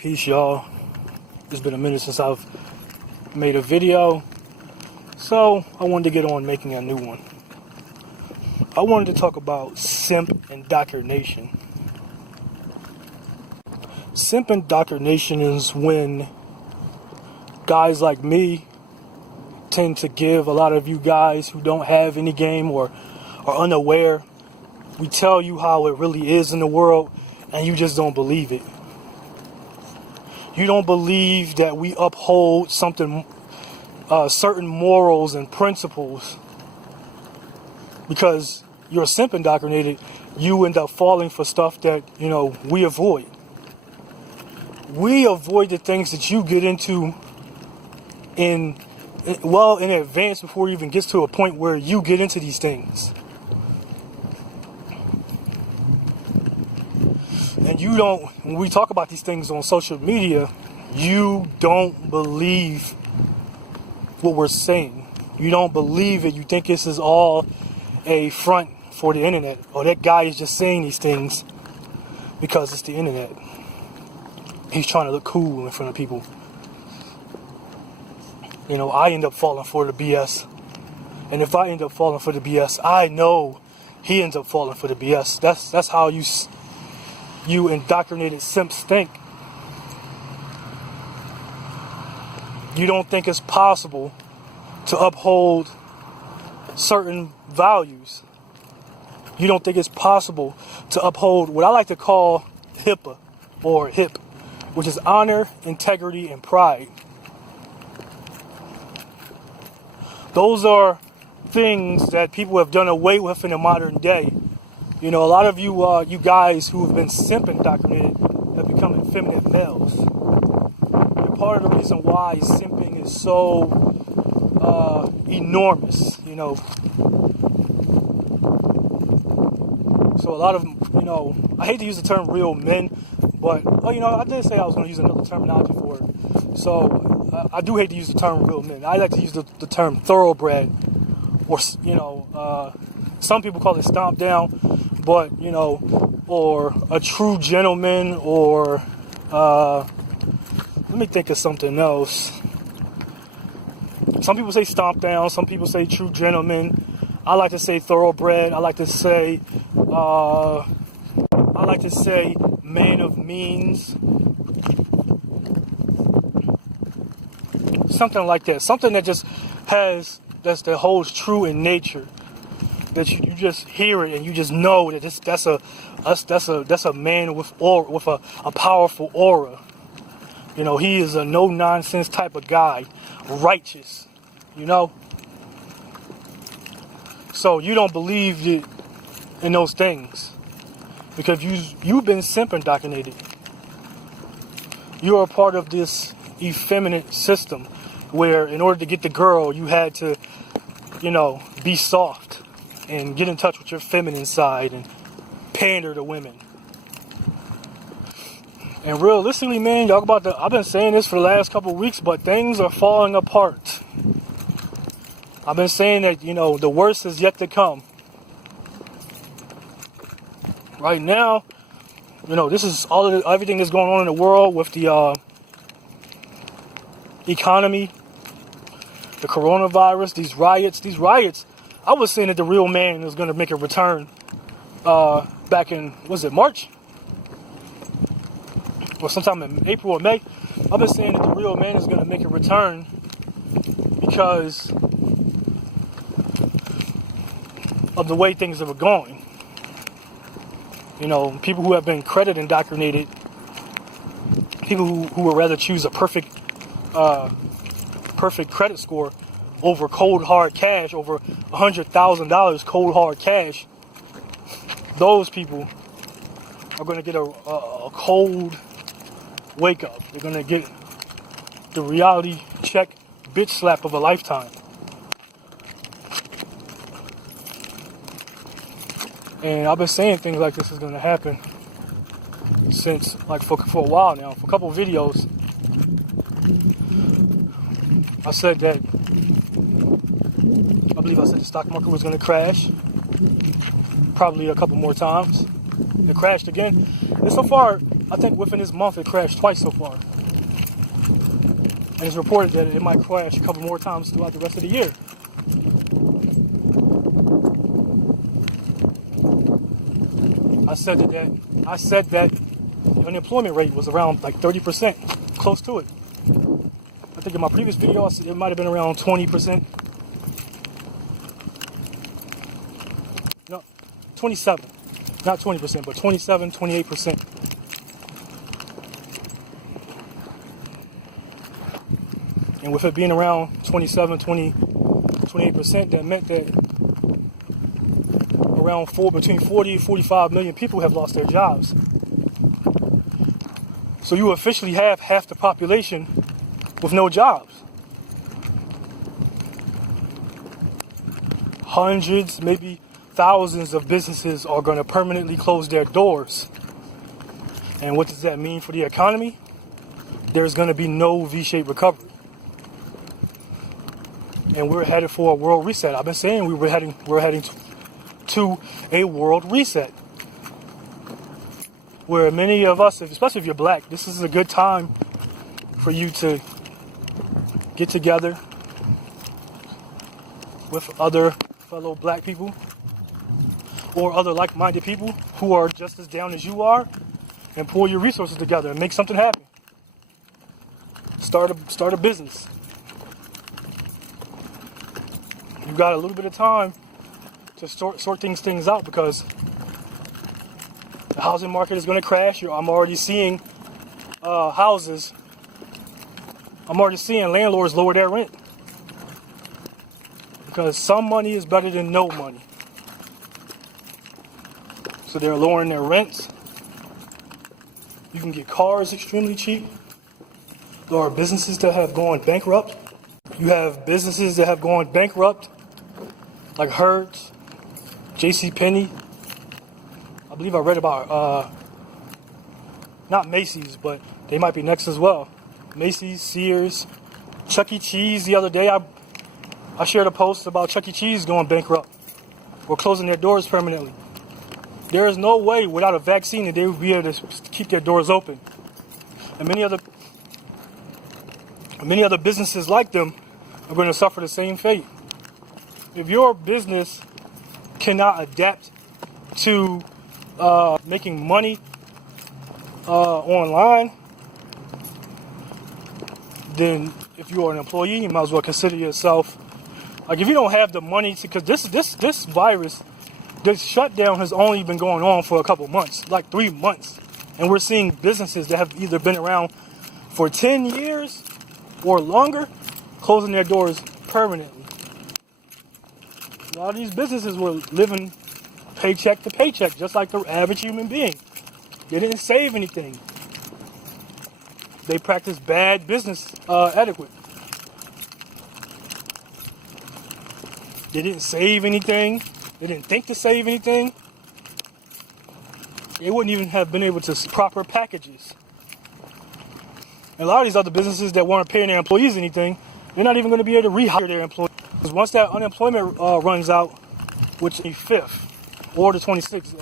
Peace, y'all. It's been a minute since I've made a video, so I wanted to get on making a new one. I wanted to talk about Simp Indoctrination. Simp Indoctrination is when guys like me tend to give a lot of you guys who don't have any game or are unaware, we tell you how it really is in the world and you just don't believe it. You don't believe that we uphold certain morals and principles. Because you're simp indoctrinated, you end up falling for stuff that, we avoid. We avoid the things that you get into in advance before it even gets to a point where you get into these things. And when we talk about these things on social media, you don't believe what we're saying. You don't believe it. You think this is all a front for the internet. Or that guy is just saying these things because it's the internet. He's trying to look cool in front of people. I end up falling for the BS. And if I end up falling for the BS, I know he ends up falling for the BS. That's how you indoctrinated simps think. You don't think it's possible to uphold certain values. You don't think it's possible to uphold what I like to call HIPAA or HIP, which is honor, integrity, and pride. Those are things that people have done away with in the modern day. A lot of you guys who have been simp indoctrinated have become effeminate males. And part of the reason why simping is so enormous, So a lot of, I hate to use the term real men, but, I did say I was going to use another terminology for it. So I do hate to use the term real men. I like to use the term thoroughbred, or, some people call it stomp down. But, or a true gentleman, or, let me think of something else. Some people say stomp down, some people say true gentleman. I like to say thoroughbred. I like to say man of means. Something like that. Something that just that holds true in nature. That you just hear it and you just know that that's a man with a powerful aura. He is a no nonsense type of guy, righteous. So you don't believe in those things because you've been simp indoctrinated. You're a part of this effeminate system where in order to get the girl you had to be soft and get in touch with your feminine side and pander to women. And realistically, man, I've been saying this for the last couple of weeks, but things are falling apart. I've been saying that, the worst is yet to come. Right now, this is everything that's going on in the world with the economy, the coronavirus, these riots. I was saying that the real man is going to make a return back in, was it March? Or sometime in April or May. I've been saying that the real man is going to make a return because of the way things are going. People who have been credit indoctrinated, people who would rather choose a perfect credit score over cold hard cash, over $100,000 cold hard cash, those people are going to get a cold wake up. They're going to get the reality check bitch slap of a lifetime. And I've been saying things like this is going to happen since, for a while now. For a couple of videos, I said that the stock market was going to crash. Probably a couple more times. It crashed again. And so far, I think within this month it crashed twice so far. And it's reported that it might crash a couple more times throughout the rest of the year. I said that the unemployment rate was around like 30%, close to it. I think in my previous video I said it might have been around 20%. No, 27. Not 20%, but 27, 28%. And with it being around 27, 20, 28%, that meant that around between 40 and 45 million people have lost their jobs. So you officially have half the population with no jobs. Hundreds, maybe thousands of businesses are going to permanently close their doors. And what does that mean for the economy? There's going to be no V-shaped recovery. And we're headed for a world reset. I've been saying we're heading to a world reset. Where many of us, especially if you're black, this is a good time for you to get together with other fellow black people or other like-minded people who are just as down as you are, and pull your resources together and make something happen. Start a business. You got a little bit of time to sort things out, because the housing market is going to crash. I'm already seeing houses. I'm already seeing landlords lower their rent, because some money is better than no money. So they're lowering their rents. You can get cars extremely cheap. There are businesses that have gone bankrupt. You have businesses that have gone bankrupt, like Hertz, JCPenney. I believe I read about, not Macy's, but they might be next as well. Macy's, Sears, Chuck E. Cheese. The other day I shared a post about Chuck E. Cheese going bankrupt or closing their doors permanently. There is no way without a vaccine that they would be able to keep their doors open. And many other businesses like them are going to suffer the same fate. If your business cannot adapt to making money online, then if you are an employee, you might as well consider yourself, like, if you don't have the money to, because this virus, this shutdown has only been going on for a couple months, like 3 months. And we're seeing businesses that have either been around for 10 years or longer closing their doors permanently. A lot of these businesses were living paycheck to paycheck, just like the average human being. They didn't save anything. They practiced bad business etiquette. They didn't save anything. They didn't think to save anything. They wouldn't even have been able to proper packages. And a lot of these other businesses that weren't paying their employees anything, they're not even going to be able to rehire their employees. Because once that unemployment runs out, which is the 5th or the 26th,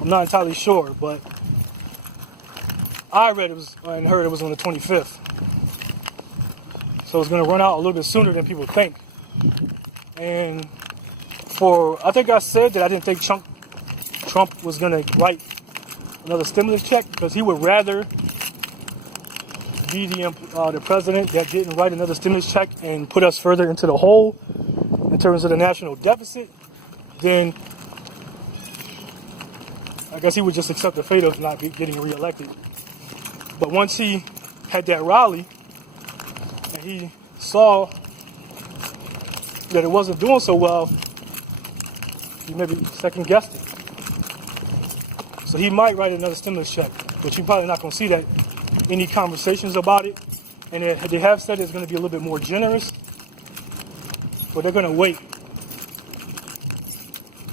I'm not entirely sure, but I read and heard it was on the 25th. So it's going to run out a little bit sooner than people think. And I think I said that I didn't think Trump was going to write another stimulus check, because he would rather be the president that didn't write another stimulus check and put us further into the hole in terms of the national deficit, then I guess he would just accept the fate of not getting reelected. But once he had that rally and he saw that it wasn't doing so well, he maybe second-guessed it. So he might write another stimulus check, but you're probably not going to see that any conversations about it. And they have said it's going to be a little bit more generous, but they're going to wait.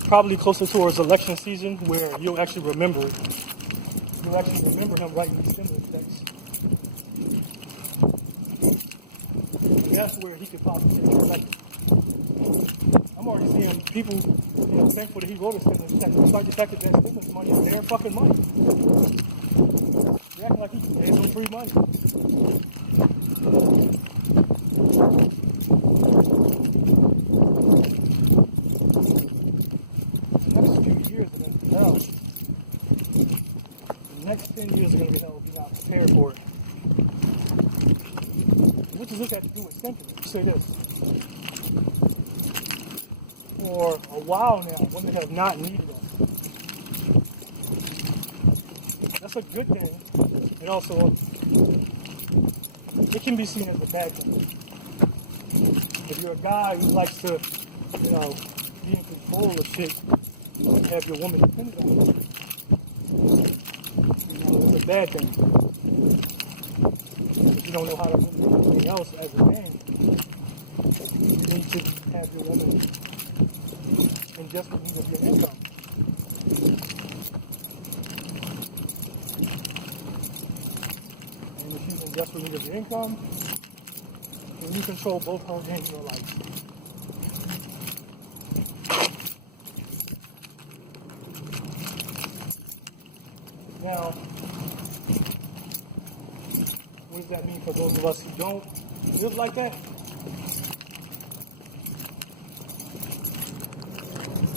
Probably closer towards election season, where you'll actually remember it. You'll actually remember him writing these stimulus checks. And that's where he could possibly get elected. I'm already seeing people, thankful that he wrote a stimulus check, despite the fact that that stimulus money is their fucking money. He acting like he can pay some free money. Next few years are going to be hell. The next 10 years are going to be hell if you're not prepared for it. What does this have to do with simping? Say this. For a while now, women have not needed us. That's a good thing. And also, it can be seen as a bad thing. If you're a guy who likes to, be in control of shit, and have your woman dependent on you, it's a bad thing. If you don't know how to do anything else as a man, you need to have your woman in just the need of your income. And if she's in just the need of your income, then you control both her and your life. Now, what does that mean for those of us who don't live like that?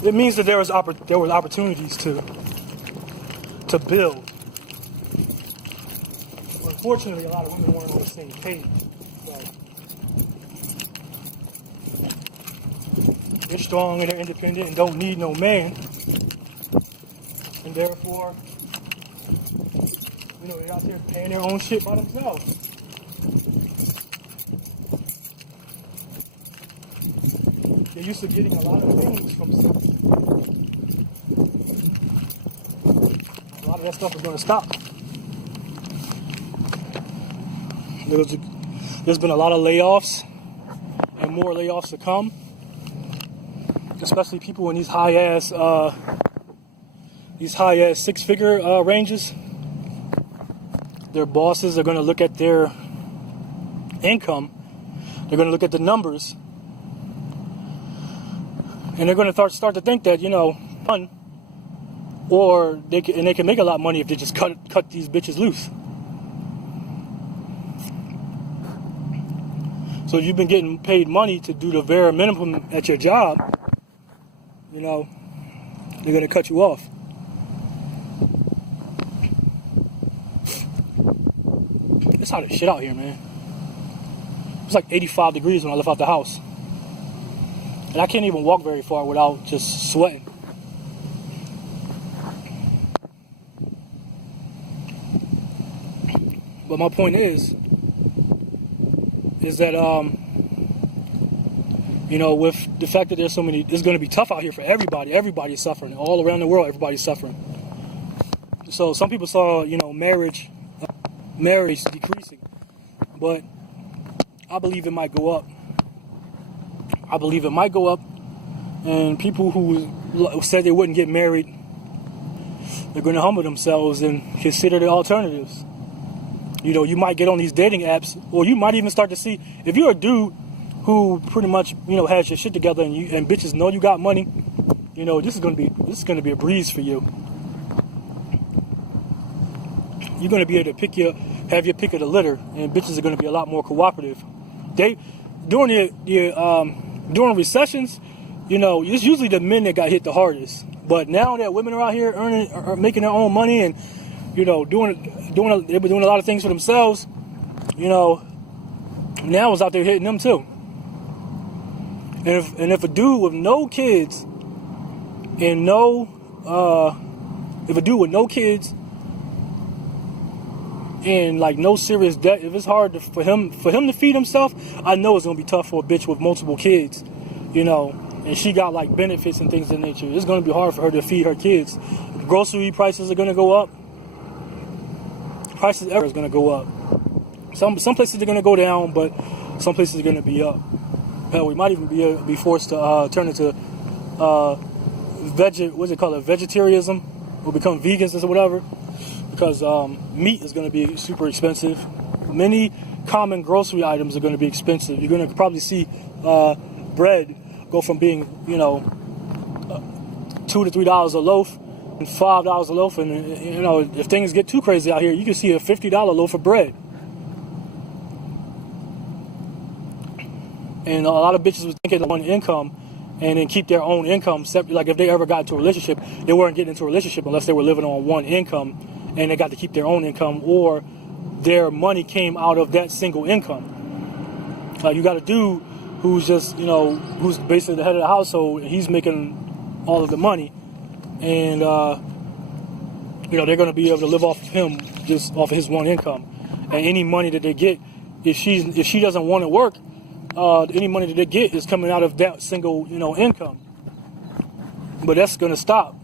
It means that there was opportunities to build. Unfortunately, a lot of women weren't on the same page. So they're strong and they're independent and don't need no man. And therefore, they're out there paying their own shit by themselves. They're used to getting a lot of things from Simping. A lot of that stuff is going to stop. There's been a lot of layoffs and more layoffs to come, especially people in these high-ass six-figure ranges. Their bosses are going to look at their income. They're going to look at the numbers. And they're going to start to think that, fun, or they can make a lot of money if they just cut these bitches loose. So if you've been getting paid money to do the bare minimum at your job, they're going to cut you off. It's hot as shit out here, man. It's like 85 degrees when I left out the house. And I can't even walk very far without just sweating. But my point is that, with the fact that there's so many, it's going to be tough out here for everybody. Everybody's suffering. All around the world, everybody's suffering. So some people saw, marriage decreasing. But I believe it might go up. And people who said they wouldn't get married, they're going to humble themselves and consider the alternatives. You might get on these dating apps, or you might even start to see, if you're a dude who pretty much, has your shit together and bitches know you got money, this is going to be a breeze for you. You're going to be able to have your pick of the litter, and bitches are going to be a lot more cooperative. During recessions, it's usually the men that got hit the hardest. But now that women are out here making their own money and they've been doing a lot of things for themselves, now it's out there hitting them too. And if a dude with no kids and like no serious debt, if it's hard for him to feed himself, I know it's gonna be tough for a bitch with multiple kids, and she got like benefits and things of that nature. It's gonna be hard for her to feed her kids. Grocery prices are gonna go up. Prices ever is gonna go up. Some places are gonna go down, but some places are gonna be up. Hell, we might even be forced to turn into vegetarianism, or become vegans or whatever. Because meat is going to be super expensive. Many common grocery items are going to be expensive. You're going to probably see bread go from being, $2 to $3 a loaf $5 a loaf, and you know, if things get too crazy out here, you can see a $50 loaf of bread. And a lot of bitches was thinking of one income and then keep their own income separate. Like if they ever got into a relationship, they weren't getting into a relationship unless they were living on one income and they got to keep their own income, or their money came out of that single income. You got a dude who's just, you know, who's basically the head of the household, and he's making all of the money, and you know, they're going to be able to live off of him, just off of his one income. And any money that they get, if she doesn't want to work, any money that they get is coming out of that single, you know, income. But that's going to stop.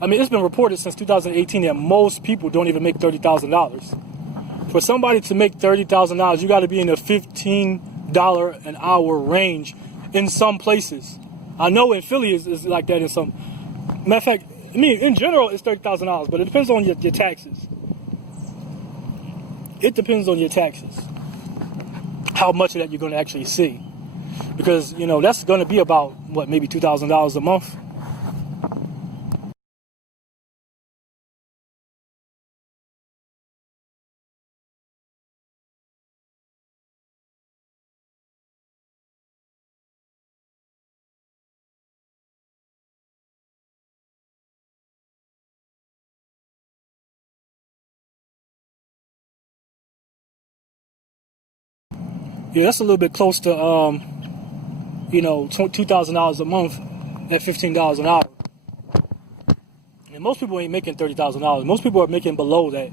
I mean, it's been reported since 2018 that most people don't even make $30,000. For somebody to make $30,000, you got to be in the $15 an hour range in some places. I know in Philly is like that in some. Matter of fact, I mean, in general, it's $30,000, but it depends on your taxes. It depends on your taxes, how much of that you're going to actually see. Because, you know, that's going to be about, what, maybe $2,000 a month? Yeah, that's a little bit close to, you know, $2,000 a month at $15 an hour. And most people ain't making $30,000. Most people are making below that.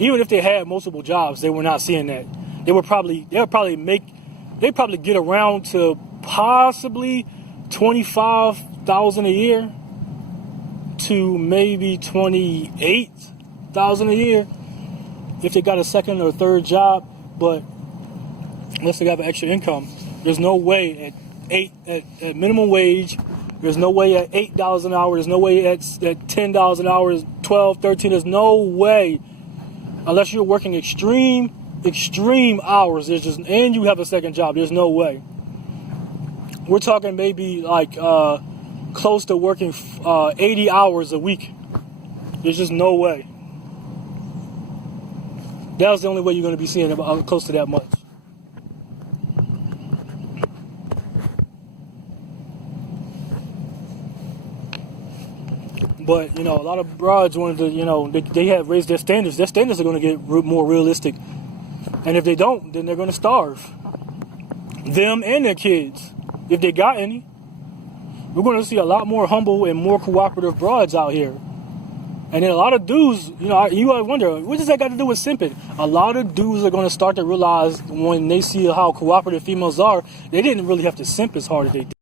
Even if they had multiple jobs, they were not seeing that. They would probably get around to possibly $25,000 a year to maybe $28,000 a year if they got a second or third job. But unless they have an extra income, there's no way at minimum wage, there's no way at $8 an hour, there's no way at $10 an hour, $12, $13, there's no way, unless you're working extreme hours, there's just, and you have a second job, there's no way. We're talking maybe like close to working 80 hours a week. There's just no way. That's the only way you're going to be seeing close to that much. But, you know, a lot of broads wanted to, you know, they have raised their standards. Their standards are going to get more realistic. And if they don't, then they're going to starve. Them and their kids, if they got any. We're going to see a lot more humble and more cooperative broads out here. And then a lot of dudes, you know, you might wonder, what does that got to do with simping? A lot of dudes are going to start to realize when they see how cooperative females are, they didn't really have to simp as hard as they did.